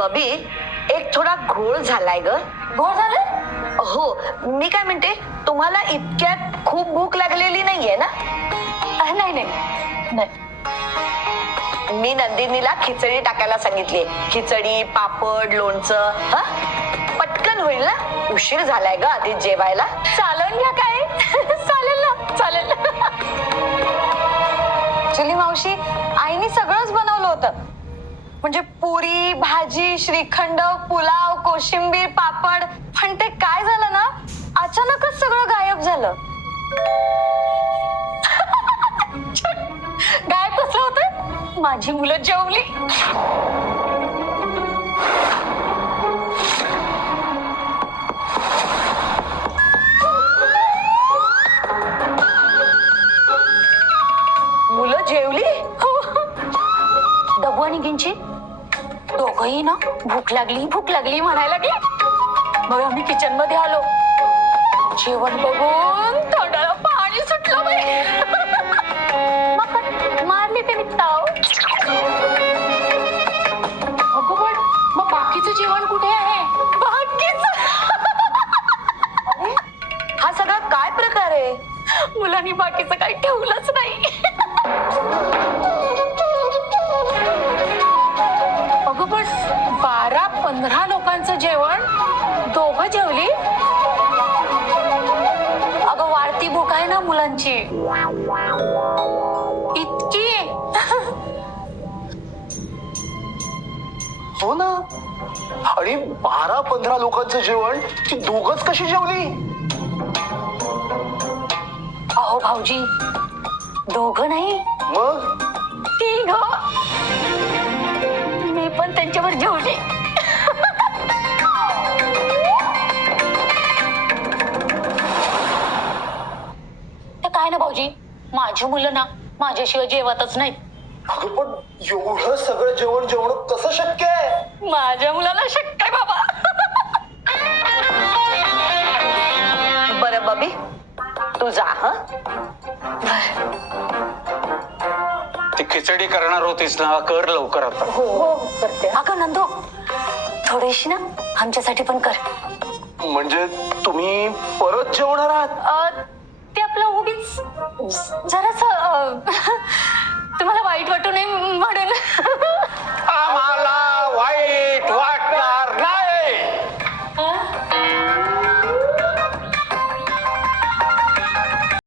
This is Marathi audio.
बबी एक थोडा घोळ झालाय ग. घोळ झालं? हो, मी काय म्हणते, तुम्हाला इतक्यात खूप भूक लागलेली नाहीये ना? नाही नाही नाही. मी नंदिनीला खिचडी टाकायला सांगितली. खिचडी, पापड, लोणचं. हा, पटकन होईल ना? उशीर झालाय ग आधी जेवायला. चालून घ्या काय. चालेल ना, चालेल. ऍक्च्युली मावशी, आईने सगळंच बनवलं होतं. म्हणजे पुरी, भाजी, श्रीखंड, पुलाव, कोशिंबीर, पापड. पण ते काय झालं ना, अचानकच सगळं गायब झालं. गायब कसलं होतं? माझी मुलं जेवली. मुलं जेवली? डबू आणि गिंची दोघही ना भूक लागली म्हणायला लागली. मग आम्ही किचन मध्ये आलो. जेवण बघून तोंडाला पाणी सुटलं बाई. मग मारली ते निघताव. अगं पण मग बाकीचं जेवण कुठे आहे? बाकीच हा सगळा काय प्रकार आहे? मुलांनी बाकीचं काही ठेवलंच नाही. अगं पण 12-15 लोकांचं जेवण दोघं जेवली? अगं वाढती भूक आहे ना मुलांची. इतकी? हो ना. आणि 12-15 लोकांचं जेवण ती दोघच कशी जेवली? अहो भाऊजी, दोघं नाही, मग 3. मी पण त्यांच्यावर जेवले. ते काय ना भाऊजी, माझी मुलं ना माझ्याशिवाय जेवतच नाहीत. अगं पण एवढं सगळं जेवण जेवण कसं शक्य आहे? माझ्या मुलाला शक्य आहे बाबा. बरं बबी, तू जा. हा, ती खिचडी करणार होतीस ना, कर लवकर आता. हो करते. अगं नंदू, थोडीशी ना आमच्यासाठी पण कर. म्हणजे तुम्ही परत जेवणार आहात? ते आपलं उगीच जरास तुम्हाला वाईट वाटू नये म्हणून.